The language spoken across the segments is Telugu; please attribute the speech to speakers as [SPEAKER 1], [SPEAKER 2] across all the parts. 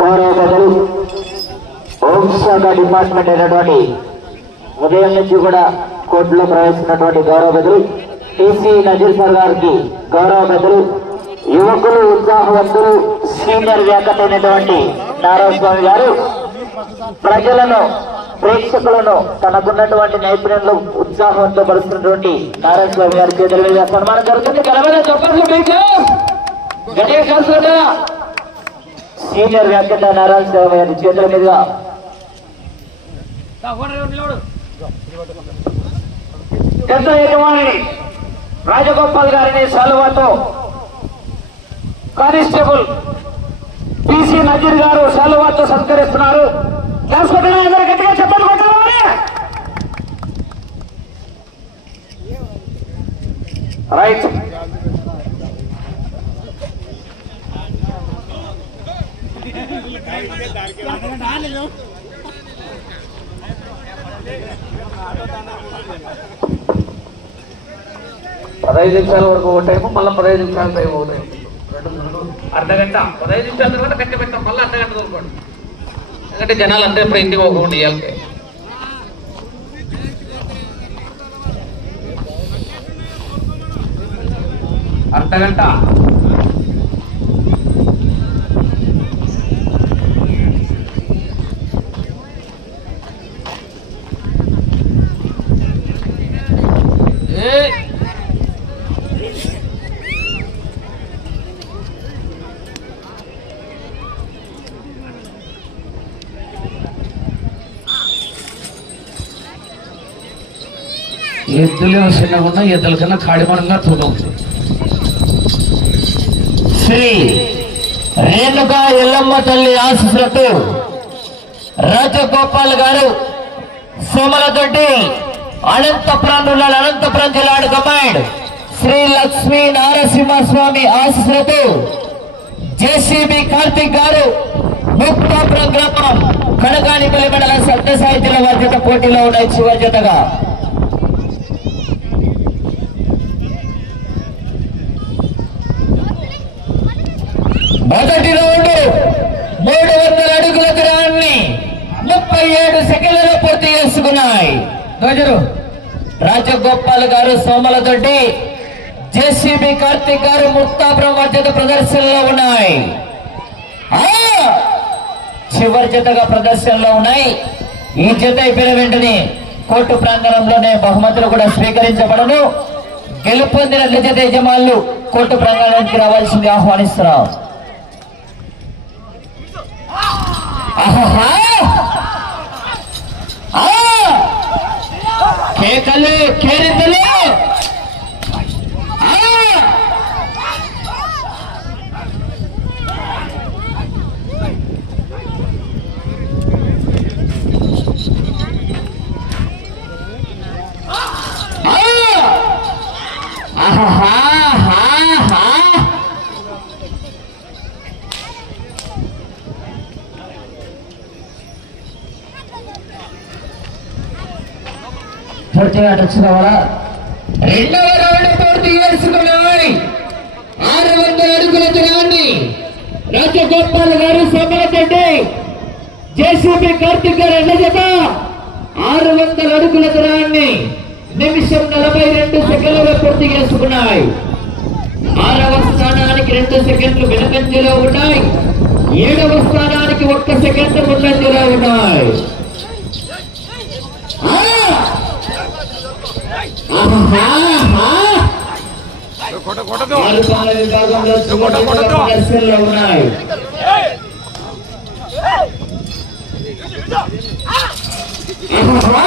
[SPEAKER 1] గౌరవ హోంశాఖ డిపార్ట్మెంట్ అయినటువంటి ఉదయం నుంచి కూడా కోర్టులో ప్రవేశించినటువంటి గౌరవ పెద్దలు టీసీ నజీర్ సార్ గారికి గౌరవ పెద్దలు యువకులు ఉత్సాహవంతులు సీనియర్ వ్యాఖ్యతైనటువంటి నారాయణస్వామి గారు ప్రజలను ప్రేక్షకులను తనకున్నటువంటి నైపుణ్యంలో ఉత్సాహంతో పరుస్తున్నటువంటి నారాయణ స్వామి గారి చేతుల మీద సన్మానం జరుగుతుంది సీనియర్ వ్యాఖ్యత నారాయణ స్వామి గారి చేతుల మీద పెద్ద యజమాని రాజగోపాల్ గారిని శాలువాతో కానిస్టేబుల్ పిసి నజీర్ గారు శాలువాతో సత్కరిస్తున్నారు. క్లాస్ అందరూ గట్టిగా చెప్పండి కొట్టాలి రైట్
[SPEAKER 2] పదహైదు నిమిషాల వరకు ఒక టైము మళ్ళీ పదహైదు నిమిషాల టైం ఒక టైం అర్ధ గంట పదహైదు నిమిషాల తర్వాత కట్టి పెట్టాం మళ్ళీ అర్ధ గంట ఎందుకంటే జనాలు అంతా ఇప్పుడు ఇంటికి పోకుండా ఇవ్వాలి అర్ధ గంట ఏయ్ ఎద్దులు చిన్నగా ఉన్నా ఎద్దుల కన్నా కాడిమణంగా తూగవుతుంది
[SPEAKER 1] శ్రీ రేణుకా ఎల్లమ్మ తల్లి ఆశీస్సులతో రాజగోపాల్ గారు సోమలదొడ్డి అనంతపురం రూరల్ అనంతపురం జిల్లాడు కమాండ్ శ్రీ లక్ష్మీ నారసింహస్వామి ఆశీస్సులతో జేసీబీ కార్తిక్ గారు ముక్తాపురం గ్రామం కనకానిపల్లి మండల సత్య సాహిత్యుల వర్గత పోటీలో ఉన్నాయి చివరి జతగా మొదటి రౌండ్ మూడు వందల అడుగుల దూరాన్ని ముప్పై ఏడు సెకండ్లలో పూర్తి చేసుకున్నాయి. రోజురు రాజగోపాల్ గారు సోమలతోటి జేసీబీ కార్తిక్ గారు ముక్తాపురం మధ్యత ప్రదర్శనలో ఉన్నాయి. ఆ! చివరి జతగా ప్రదర్శనలో ఉన్నాయి. ఈ జత అయిపోయిన వెంటనే కోర్టు ప్రాంగణంలోనే బహుమతులు కూడా స్వీకరించబడను. గెలుపొందిన నిజత యజమానులు కోర్టు ప్రాంగణానికి రావాల్సింది ఆహ్వానిస్తున్నాం. ಕೇಕಲು ಕೇರಿದ್ದಲು పూర్తిగా తెచ్చుకోవాలా రెండవ రౌండ్ పూర్తి చేసుకున్నాయి ఆరు వందల అడుగుల దూరాన్ని రాజగోపాల్ గారు సమరతోటి జేసీబీ కార్తిక్ గారు ఎన్న ఆరు వందల అడుగుల దూరాన్ని నిమిషం నలభై రెండు సెకండ్లు పూర్తి చేసుకున్నాయి. ఆరవ స్థానానికి రెండు సెకండ్లు వెనకంజలో ఉన్నాయి. ఏడవ స్థానానికి ఒక్క సెకండ్ ముందంజలో ఉన్నాయి. విభాగంలో ఉన్నాయి. ఆహాహా!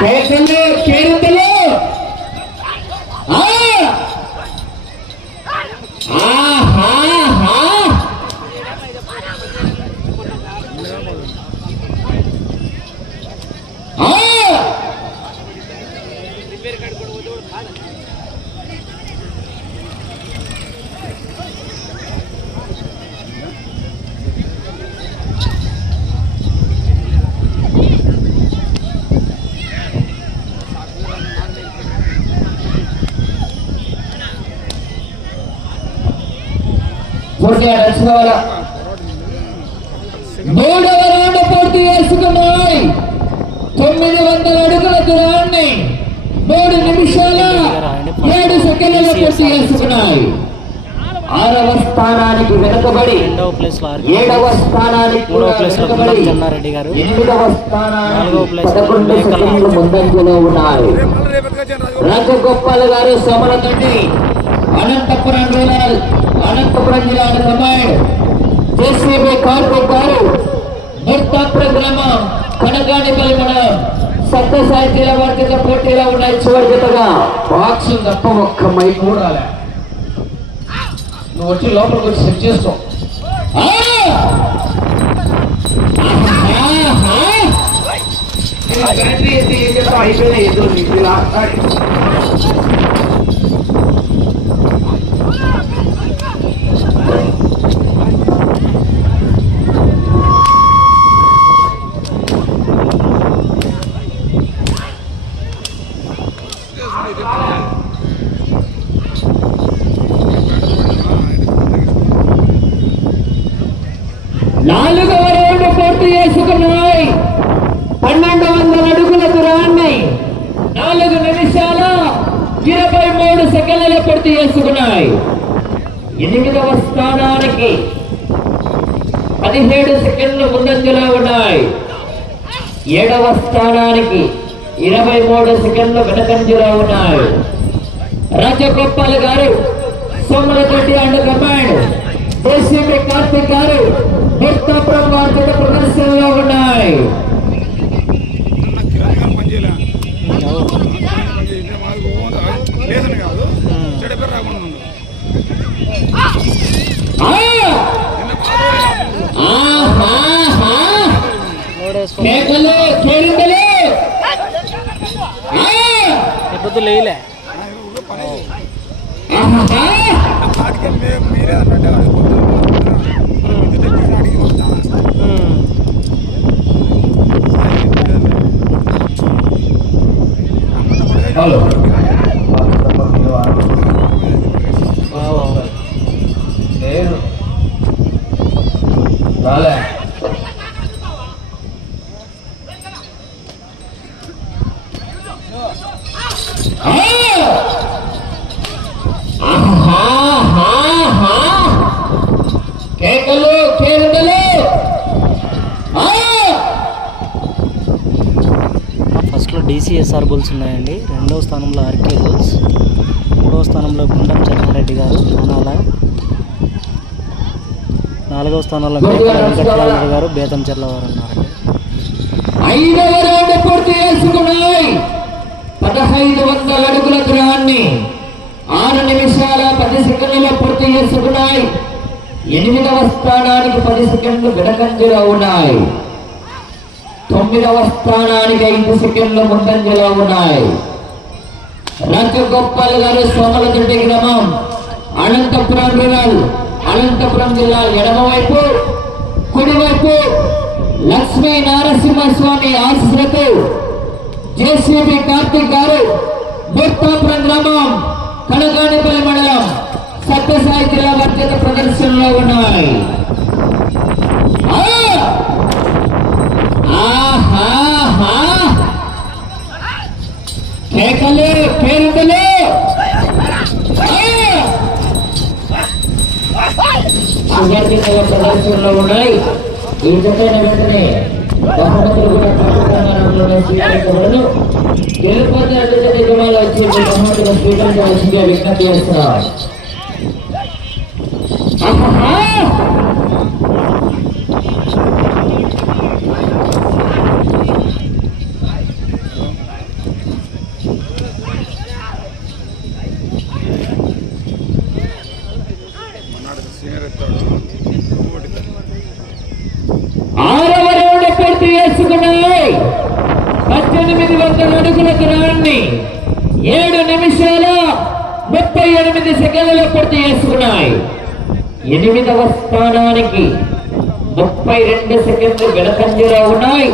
[SPEAKER 1] కేకలు కేరింతలు ఆ! ఆహాహా! ఆ! పూర్తిగా నడుచుకోవాలా? మూడవ రౌండ్ పూర్తి చేసుకున్నాయి. తొమ్మిది వందల అడుగుల దూరాన్ని మూడు నిమిషాల ఏడు సెకండ్లలో పూర్తి చేసుకున్నాయి. ఆరవ స్థానానికి వెనుకబడి ఏడవ స్థానానికి
[SPEAKER 3] మూడవ ప్లేస్లో గారు.
[SPEAKER 1] ఎనిమిదవ స్థానానికి పదకొండు సెకండ్లు ముందంజలో ఉన్నాయి. రాజగోపాల్ గారు సోమలతోటి అనంతపురం రూరల్ అనంతపురం జిల్లా కమాండ్ జేసీబీ కార్మిక్ గారు మూర్తాపురం గ్రామం కనగానిపల్లి మండలం. సత్యసాయి జిల్లా వర్గ పోటీలో ఉన్నాయి చివరి జతగా బాక్స్ తప్ప ఒక్క మైక్ కూడా రాలే. నువ్వు వచ్చి లోపలికి వచ్చి సెట్ చేసుకో. బ్యాటరీ ఎత్తి ఏం చేస్తావు? అయిపోయినా ఎదురు నాలుగవ రౌండ్ పూర్తి చేసుకున్నాయి. పన్నెండు వందల అడుగుల దూరాన్ని నాలుగు నిమిషాల ఇరవై మూడు సెకండ్లలో పూర్తి చేసుకున్నాయి. ఎనిమిదవ స్థానానికి పదిహేడు సెకండ్లు ముందంజలో ఉన్నాయి. ఏడవ స్థానానికి ఇరవై మూడు సెకండ్లు వెనకంజలో ఉన్నాయి రాజగోపాల్ గారు Somalathoti and command JCB Karthik గారు భక్తాపురం వారి ప్రదర్శనలో ఉన్నాయి.
[SPEAKER 4] మేకలు కాదు వాటికి మే- మీరే అన్నట్టే
[SPEAKER 3] ఉన్నాయండి. రెండవ స్థానంలో ఆర్కే బుల్స్ మూడవ స్థానంలో గుండం చెన్నారెడ్డి గారు నానాల నాలుగవ స్థానంలో మేకల వెంకటరామరెడ్డి గారు బేతం చెర్ల వారు ఉన్నారండి.
[SPEAKER 1] పదహైదు వందల అడుగుల దూరాన్ని ఆరు నిమిషాల పది సెకండ్లలో పూర్తి చేసుకున్నాయి. ఎనిమిదవ స్థానానికి పది సెకండ్లు వెనకంజలో ఉన్నాయి. తొమ్మిదవ స్థానానికి ఐదు సెకండ్లు ముందంజలో ఉన్నాయి. రాజగోపాల్ గారు సోమలదొడ్డి గ్రామం. అనంతపురం రూరల్ అనంతపురం జిల్లా ఎడమవైపు కుడివైపు లక్ష్మీ నారసింహస్వామి ఆశీస్సులతో జేసీబీ కార్తిక్ గారు భూర్తాపురం గ్రామం కనగానిపల్లి మండలం సత్యసాయి జిల్లా వర్గత ప్రదర్శనలో ఉన్నాయి. కేకలు కేరుకలు సుగర్భిత ప్రదర్శనలో ఉన్నాయి ఈ జతైన వెంటనే బహుమతులు కూడా తప్పకుండా స్వీకరించబడను గెలుపొందిన జత నిగమాలు వచ్చి బహుమతులు స్వీకరించవలసిందిగా విజ్ఞప్తి చేస్తున్నారు ఆహాహా!
[SPEAKER 4] మన్నాడు సీనియర్ ఎత్తాడు ఓడి
[SPEAKER 1] ఆరవ రౌండ్ పూర్తి చేసుకున్నాయి పద్దెనిమిది వందల అడుగుల దూరాన్ని ఏడు నిమిషాల ముప్పై ఎనిమిది సెకండ్లు పూర్తి చేసుకున్నాయి. ఎనిమిదవ స్థానానికి ముప్పై రెండు సెకండ్లు వెనకంజలో ఉన్నాయి.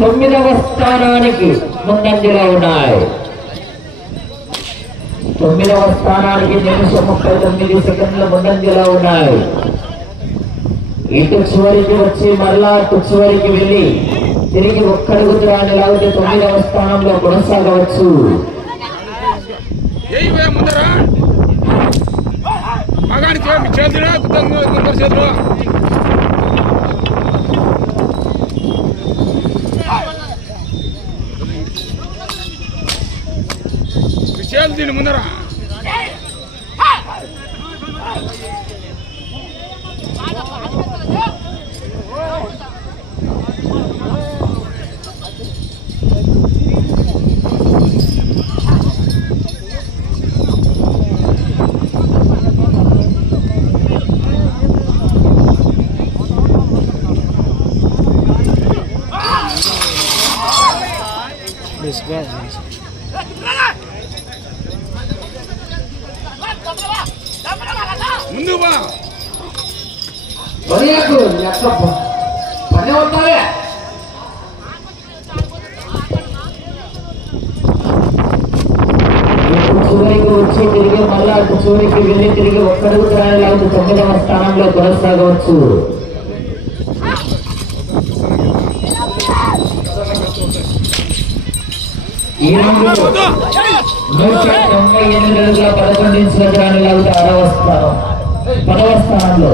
[SPEAKER 1] తొమ్మిదవ స్థానానికి ముందంజలో ఉన్నాయి. తొమ్మిదవ స్థానానికి నిమిషం ముప్పై తొమ్మిది సెకండ్లు ముందంజలో ఉన్నాయి. ఇటు చివరికి వచ్చి మరలా అటు చివరికి వెళ్ళి తిరిగి ఒక్కడుగుతురాని దూరాన్ని లాగితే తొమ్మిదవ స్థానంలో కొనసాగవచ్చు.
[SPEAKER 4] ఏ ఇవే ముందరా. మగాని చే మీ చేతులు? చేతులు చేతులు దీని ముందరా.
[SPEAKER 3] డిస్ప్లే
[SPEAKER 4] ముందు
[SPEAKER 1] పని చివరికి వచ్చి తిరిగి మళ్ళా అటు చివరికి వెళ్ళి తిరిగి ఒక్కడుగు తొమ్మిదవ స్థానంలో కొనసాగవచ్చు. ఈ రౌండ్లో నూట తొంభై ఎనిమిది అడుగుల పదకొండు ఇంచుల దూరాన్ని లాగితే ఆరవ స్థానం పదవ స్థానంలో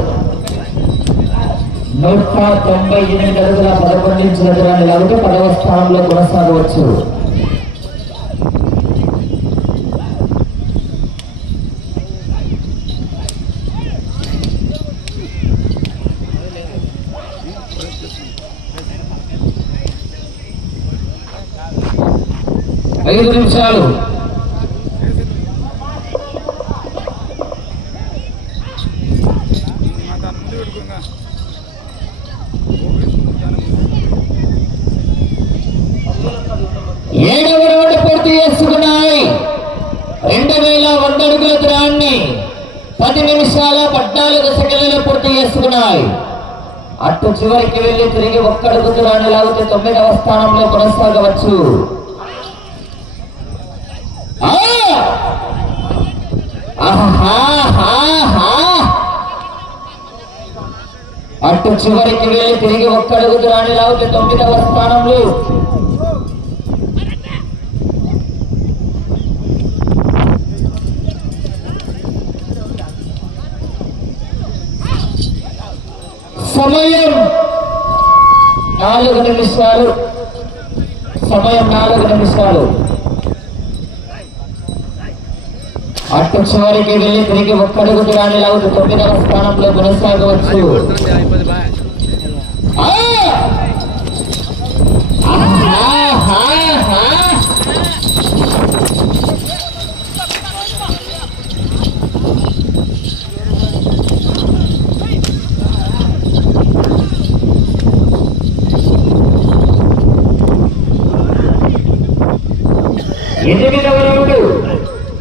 [SPEAKER 1] నూట తొంభై ఎనిమిది అడుగుల పదకొండు ఇంచుల దూరాన్ని లాగితే పదవ స్థానంలో కొనసాగవచ్చు. ఐదు నిమిషాలు.
[SPEAKER 4] మా
[SPEAKER 1] ఏడవ రౌండ్ పూర్తి చేసుకున్నాయి. రెండు వేల వంద అడుగుల దూరాన్ని పది నిమిషాల పద్నాలుగు సెకండ్లలో పూర్తి చేసుకున్నాయి. అటు చివరికి వెళ్ళి తిరిగి ఒక్కడుగు దూరాన్ని లాగితే తొమ్మిదవ స్థానంలో కొనసాగవచ్చు. అటు చివరికి వెళ్ళి తిరిగి ఒక్కడుగు దూరాన్ని లాగితే తొమ్మిదవ స్థానంలో. సమయం నాలుగు నిమిషాలు. సమయం నాలుగు నిమిషాలు. అటు చివరికి వెళ్ళి తిరిగి ఒక్కడుగు దూరాన్ని లాగుతూ తొమ్మిదవ స్థానంలో కొనసాగవచ్చు ఆ!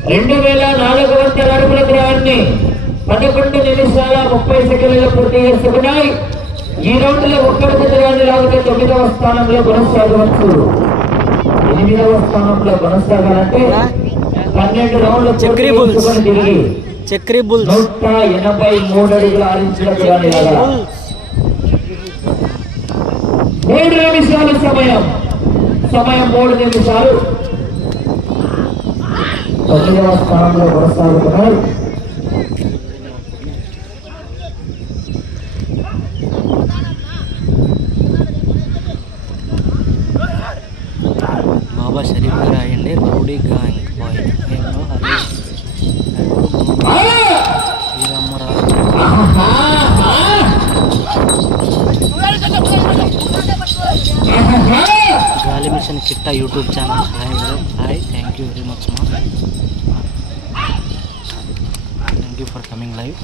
[SPEAKER 1] రౌండ్ వేల నాలుగు వందల అడుగుల దూరాన్ని పదకొండు నిమిషాల ముప్పై సెకండ్లలో పూర్తి చేసుకున్నాయి. ఈ రౌండ్లో ఒక్కడికి దూరాన్ని లాగితే తొమ్మిదవ స్థానంలో కొనసాగవచ్చు. ఎనిమిదవ స్థానంలో కొనసాగాలంటే పన్నెండు రౌండ్లు పూర్తి
[SPEAKER 3] చక్రీ బుల్స్.
[SPEAKER 1] చేసుకొని తిరిగి
[SPEAKER 3] చక్రీ బుల్స్.
[SPEAKER 1] నూట ఎనభై మూడు అడుగుల దూరాన్ని లాగాలి. మూడు నిమిషాల సమయం. సమయం మూడు నిమిషాలు. తొమ్మిదవ స్థానంలో కొనసాగుతున్నారు.
[SPEAKER 3] బాబా షరీఫ్ గారు రాయండి. రౌడీ గాంగ్ బాయ్ నేను హరీష్! గాలి మిషన్ చిట్టా YouTube channel. Hi thank you very much మా thank you for coming live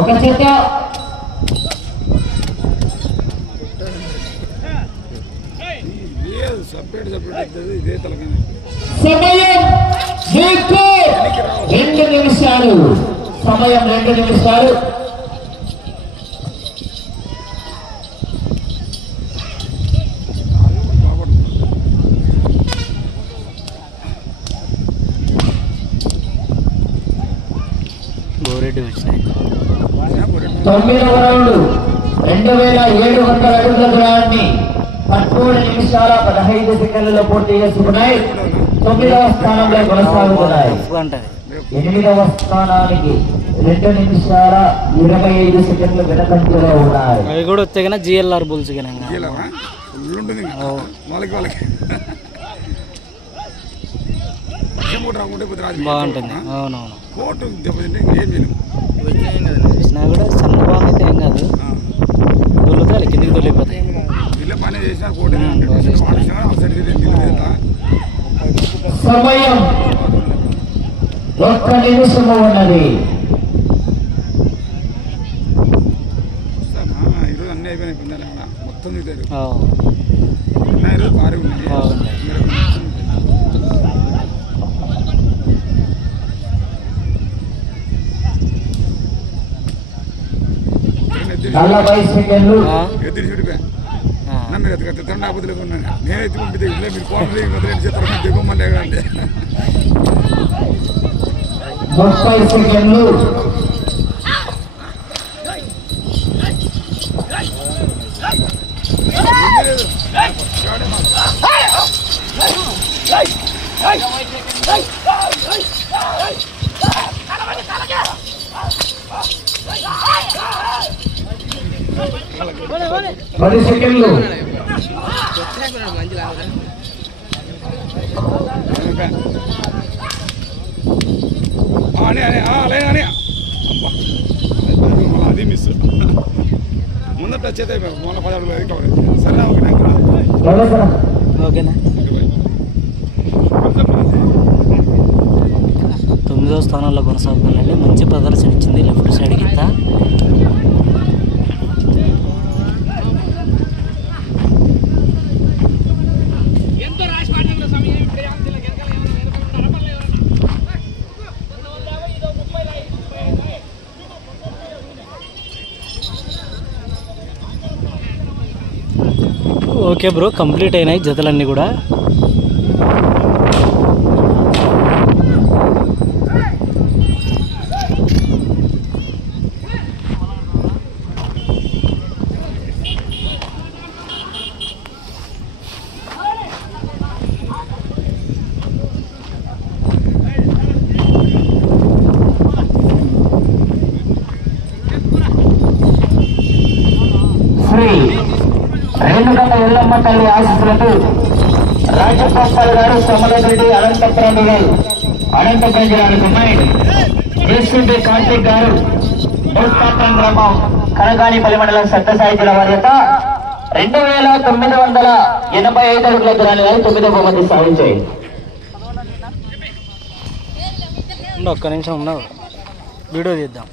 [SPEAKER 1] ఒక చేత. మీకు రెండు నిమిషాలు. సమయం రెండు నిమిషాలు. తొమ్మిదవ రౌండ్ రెండు వేల ఏడు వందల అడుగుల దూరాన్ని పదమూడు నిమిషాల పదహైదు సెకండ్లలో పూర్తి చేసుకున్నాయి. తొమ్మిదవ స్థానంలో కొనసాగుతున్నాయి. ఎనిమిదవ స్థానానికి రెండు నిమిషాల ఇరవై ఐదు సెకండ్లు వెనకంజలో ఉన్నాయి.
[SPEAKER 3] అవి కూడా వస్తే జిఎల్ఆర్ బుల్స్ బాగుంటుంది. అవునవును.
[SPEAKER 4] కోర్టు
[SPEAKER 3] వచ్చినా కూడా సన్న బాగా అయితే ఏం కాదు. దొల్లుతాయి కిందికి దొల్లిపోతాయి
[SPEAKER 1] సమయం ఒక్క నిమిషము ఉన్నది.
[SPEAKER 4] మొత్తం దిగుతారు
[SPEAKER 3] ఆ,
[SPEAKER 4] నిన్న ఈరోజు భారీ ఉన్నాయి
[SPEAKER 3] బాగుంది.
[SPEAKER 4] మీరు మొత్తం ఎత్తి-
[SPEAKER 1] నలభై సెకండ్లు.
[SPEAKER 3] ఆ,
[SPEAKER 4] ఎత్తిడి చూడిపోయా
[SPEAKER 3] ఆ.
[SPEAKER 4] అన్న మీరు ఎత్తుక తిట్టండి ఆపదలు ఉన్నాను. నేను ఎత్తి పంపితే ఇట్లే మీరు కోటలు
[SPEAKER 1] ముప్పై సెకండ్లు. పది సెకండ్లు.
[SPEAKER 4] అది మిస్. ముందర టచ్ అయితే మొన్న పదహారు సరే
[SPEAKER 3] ఓకేనా? తొమ్మిదవ స్థానంలో కొనసాగుతుందండి. మంచి ప్రదర్శన ఇచ్చింది లెఫ్ట్ సైడ్ గిత్త ఓకే బ్రో కంప్లీట్ అయినాయి జతలన్నీ కూడా
[SPEAKER 1] శ్రీ రేణుకమ్మ ఎల్లమ్మ తల్లి ఆశీస్సులతో రాజగోపాల్ గారు సమలరెడ్డి అనంతపురం గారు అనంతపురం జిల్లాకు కమాండ్ జేసీబీ కార్తీక్ గారు భూస్థాపం గ్రామం కనగానిపల్లి మండలం సత్యసాయి జిల్లా వార్యత రెండు వేల తొమ్మిది వందల ఎనభై ఐదు అడుగుల దూరాన్ని గారు తొమ్మిదో బహుమతి సాధించాయి
[SPEAKER 3] ఒక్క నిమిషం ఉన్నావు వీడియో తీద్దాం.